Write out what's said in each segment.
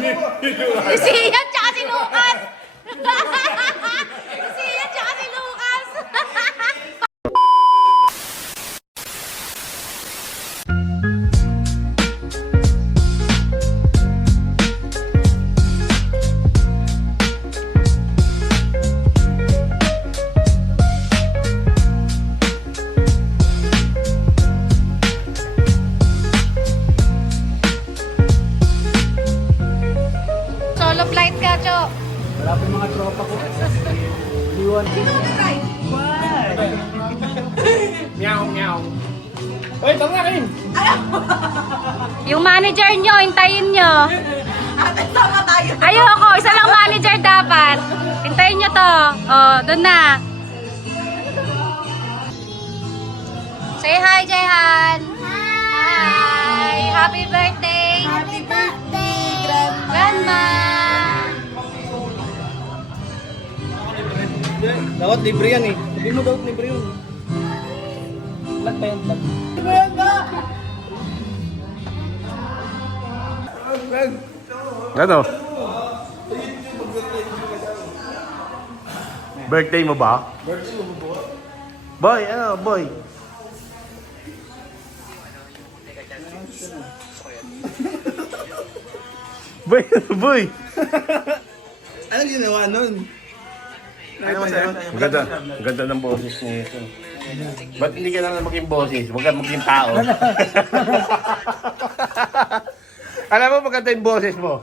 Si Ian tsaka si Lucas! Si Ian tsaka si Lucas! Solo flight ka, Cho. Wala pa yung mga tropa ko. Iwan. Sino ka flight? Meow, meow. Uy, tama nga kayo. Yung manager nyo, hintayin nyo. Ayoko, isa lang manager dapat. Hintayin nyo to. Oh, doon na. Say hi, Jehan. Hi. Happy birthday. Happy birthday, Grandma. Dapat libre yan eh. Sabi mo dapat libre yun. Lag pa yan, lag. Libre yan ka! Ano? Birthday mo ba? Birthday mo ba? Boy, ano, boy? Boy, boy! Ano ginawa nun? Ano masaya? Ang ganda ng boses niya ito. Ba't hindi ka na maging boses? Huwag ka maging tao. Alam mo, maganda yung boses mo.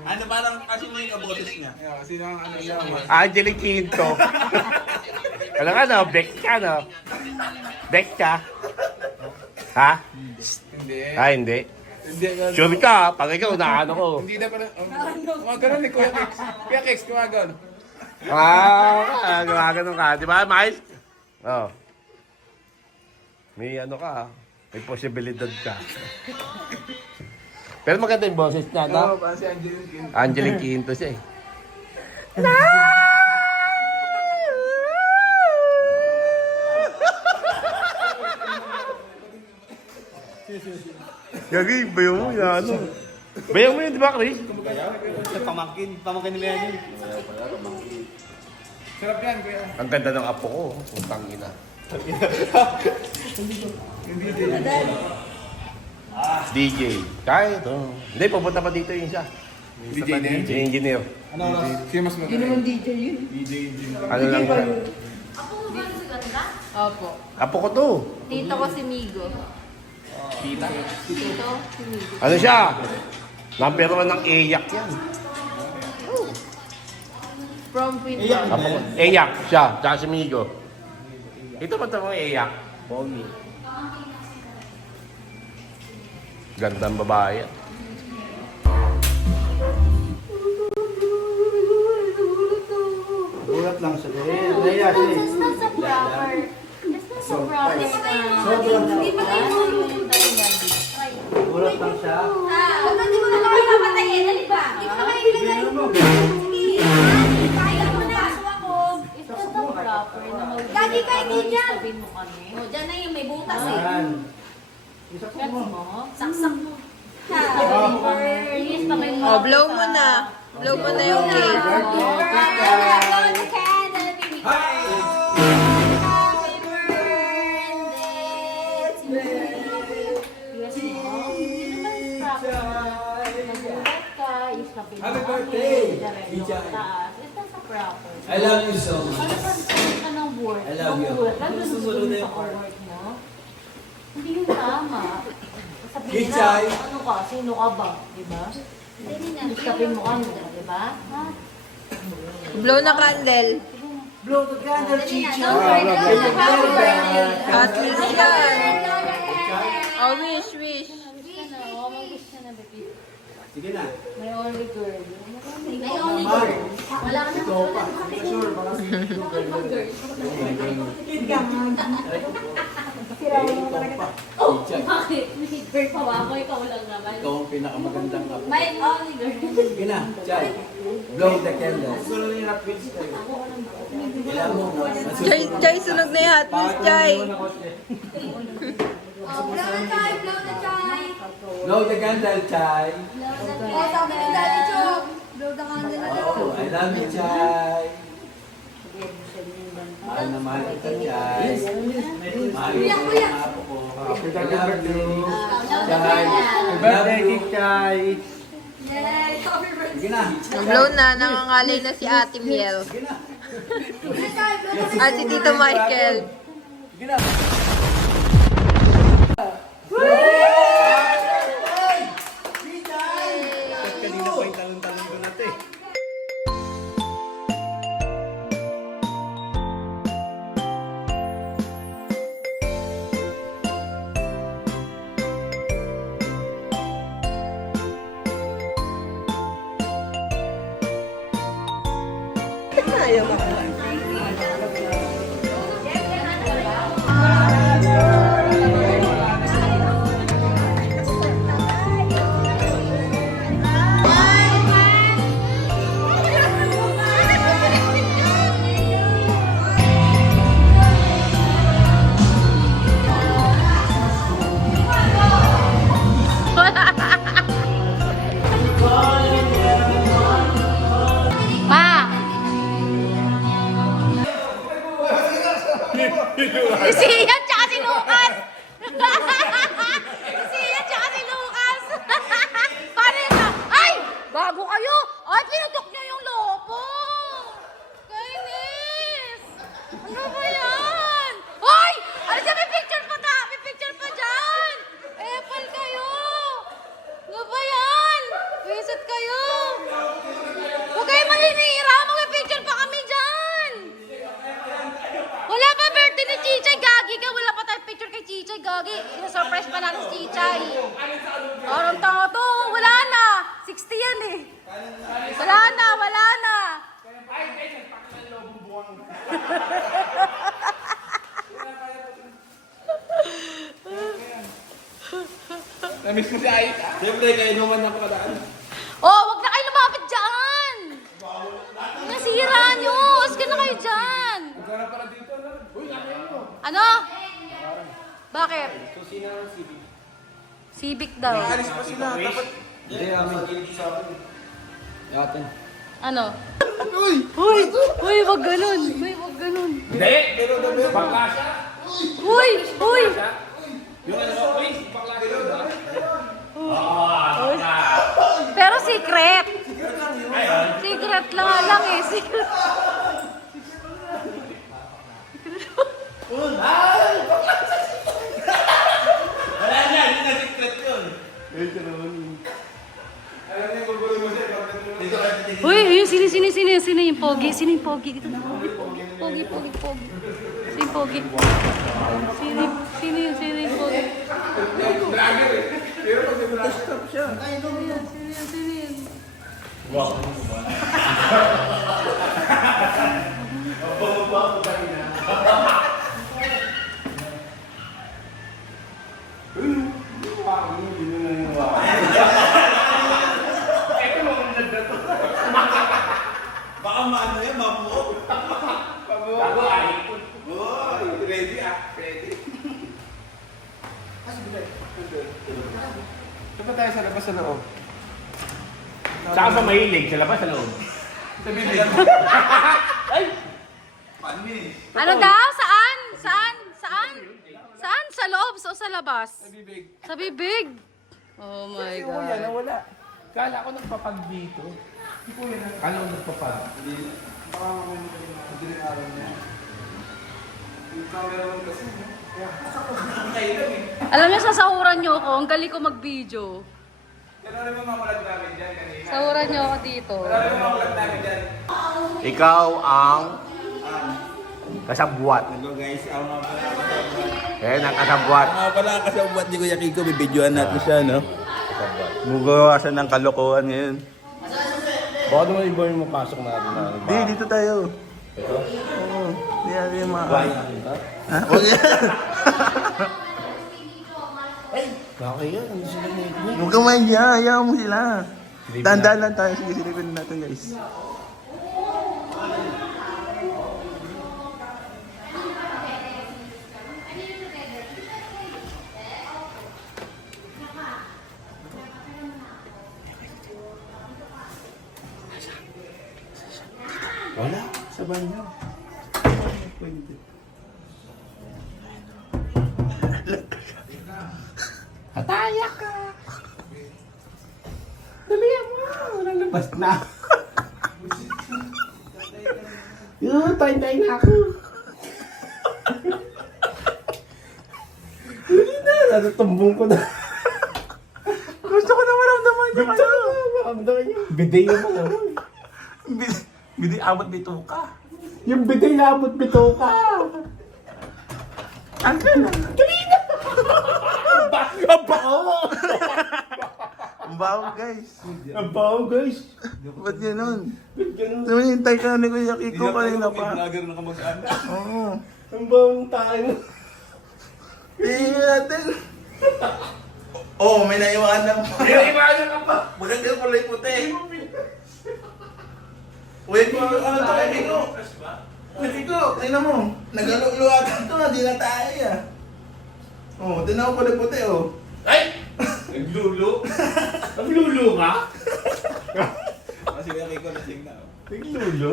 Ano parang kasi mo yung kaboses niya? Sino ang ano siya? Angelic Quinto. Alam ka, no? Beck ka, no? Beck ka? Ha? Hindi. Ah, hindi. Hindi ka. Sure ka, pag ikaw, naano ko. Hindi na pala. Kumagano ni Kuya Kex. Kuya Kex, kumagano. Gumagano ka. Di ba, Mais? Oo. May ano ka, may posibilidad ka. Pero maganda yung boses niya, Oo, no? parang si Angeline Quinto. Angelic Quinto siya eh. Gagi, bayo mo yan, ano? Bayo mo yun, di ba, Chris? Pamangkin nila yan. Sarap yan, Kuya. Ang ganda ng apo ko, putang ina. DJ. Kaya ito. Hindi, pupunta pa dito yung isa. DJ din? Yung engineer. Ano oras? Sino mas magaling? Ano lang siya? Ako mo ba si Ganda? Opo. Apo ko to. Tito ko si Migo. Tito si Migo. Ano siya? Number 1 ng EYAC yan. From Finland. Apo ko. EYAC siya, tsaka si Migo. Ito ba ito mga EYAC? Pogi. Gandang babae yan. Bulat lang siya. Naya siya eh. Just not so proper. Just not so proper. Hindi pa kayo Bulat lang siya. Hindi mo na naman papatayin, ano ba? Hindi mo na kayo ilagay. Sige, kaya mo na. Ako. It's not so proper na Lagi kayo ganyan. sabihin mo kami. O, dyan na yung may butas eh. Yan. Gets mo? Saksak mo. Please, pakinggan mo. Oh, blow mo na. Blow mo na yung cake. Happy birthday! I love you so much. I love you. Hindi yung tama. Sabihin Kichay. na, ano ka, sino ka ba? Diba? Sabihin mo kami, diba? Ha? Blow na candle. Blow the candle, Chicha. At least yan. Oh, wish, wish. Mag-wish ka na, baby. Sige na. May only girl. May only girl. Wala ka na. Sure, baka si Oh, bakit? May girl pa ba ako? Ikaw lang naman. Ikaw ang pinakamagandang apo. May only girl. Sige na, Chay. Blow the candle. Kailangan mo. Jay, sunog na yung hot wheels, Jay. Oh, blow the chai, blow the chai. Blow the candle, Chay. Oh, sabi ni Daddy Chok. Blow the candle na daw. Oh, I love you, Chay. Mahal na mahal kita, Chay. Mahal Kuya, ko kuya. yung apo ko. Happy I love you. birthday, Chay. Chay. Yay! Happy birthday. Sige na. Blow na, nangangalay na si Ate Miel. Sige na. At si Tito Michael. Sige na. Kanina pa yung talong-talong doon natin eh. Ma! Si Ian tsaka si Lucas! Si Ian tsaka si Lucas! Paano yun na? Ay! Bago kayo! Ay, pinutok niyo yung lobo! Kainis! Ano ba yan? Ay! Ano siya? May picture pa ta! May picture pa dyan! Epal kayo! Ano ba yan? Visit kayo! Huwag kayo maninira! Mag-picture pa kami dyan! Wala pa birthday ni Chichay, Gagi ka. Wala pa tayong picture kay Chichay, Gagi. Isa-surprise pa natin si Chichay. Parang tanga to. Wala na. 60 yan eh. Wala na, wala na. Namiss mo si Aita. Siyempre, kayo naman ang padaan. Oh, wag na kayo lumapit dyan. Nasira nyo. Us ka na kayo dyan. Ano? Bakit? Civic daw. Alis pa sila. Dapat. Hindi, amin. Sa akin. Yatin. Ano? Uy! Uy, wag ganun. Uy, wag ganun. Hindi! Bakla siya! Uy! Uy! Yung ano, uy, bakla siya. Pero secret. Secret lang eh. Secret. Wala na, hindi na secret yun. Uy, yun, sino yung pogi? Sino yung pogi? Dito na, pogi. Pogi. Sino yung pogi? Sino yung pogi? Sino yun? Baka maano yan, mabuo. Bago ay. Boy, ready ah. Ready. Saan ba tayo sa labas sa loob? Saan ba mahilig? Sa labas, sa loob? Sa bibig. Panis. Ano daw? Saan? Saan? Sa loob o sa labas? Sa bibig. Sa bibig. Oh my Kasi kuya, God. nawala. Kala ko nagpapag dito. Kala ko nagpapag. Baka madaling araw na. Yung camera lang kasi. Alam niyo, sasahuran niyo ako. Ang galing ko mag-video. Pero ano yung makulat namin dyan kanina? Sahuran niyo ako dito. Ano yung makulat namin dyan? Ikaw ang kasabwat. Hello guys, ako nga pala. Yan ang kasabwat. Ako nga pala kasabwat ni Kuya Kiko, bibidyoan natin siya, no? Gagawa siya ng kalokohan ngayon. Baka naman iba yung mapasok natin na. Di, dito tayo. Ito? Oo. Di natin yung mga... Ha? Oo, yan. Bakit yan? Hindi sila may Huwag kang mahiya, hayaan mo sila. Tandaan lang tayo. Sige, silipin natin guys. Wala, sa banyo. Pwede. Ataya ka! Dalihan mo! Lalabas na! Yun, tayo-tayo na ako! Dali na! Natutumbong ko na! Gusto ko na maramdaman yung Gusto ko na maramdaman yung bidet mo! Bidi abot dito ka. Yung bidet na abot bito ka! Ang na. Ang baho! Ang baho guys. Ang baho, guys! Ba't ganun? Ba't ganun? Tumihintay ka ni Kuya Kiko kanina pa. na kamag-anak. Oo. Ang baho ng tayo mo! Tingin natin. Oh, may naiwanan pa. May naiwanan ka pa! Maganda kulay puti. Uy, ano to kay Kiko? Uy, Kiko, tingnan mo. Nagalo-luwatan to, di na tayo ah. Oh, tingnan mo kulay puti oh. Ay! Naglulo? Naglulo ka? Kasi kaya Kiko lasing na. Naglulo?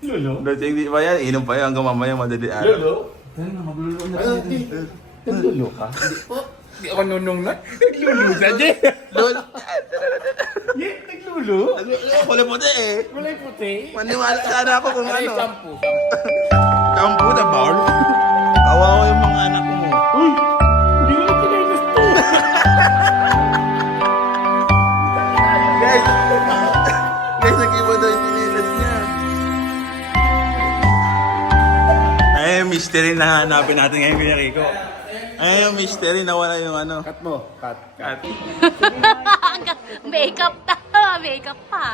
Lulo? Dati hindi pa yan, inom pa yan hanggang mamaya madali araw. Lulo? Tara na, magluluto na Ano? Naglulo ka? Hindi ako nunong na. Naglulo sa di. Lol, Naglulo? kulay puti eh. Kulay puti? Maniwala sana ako kung ano. Shampoo. Kampu na bawl. Kawawa yung mga anak mo. Uy! Hindi ko na pinag-gusto. Guys! Guys, nag-iba daw yung pinilas niya. Ay, yung mystery na hanapin natin ngayon, Kuya Rico. Ay, yung mystery na wala yung ano. Cut mo. Cut. Cut. Makeup pa. Makeup pa.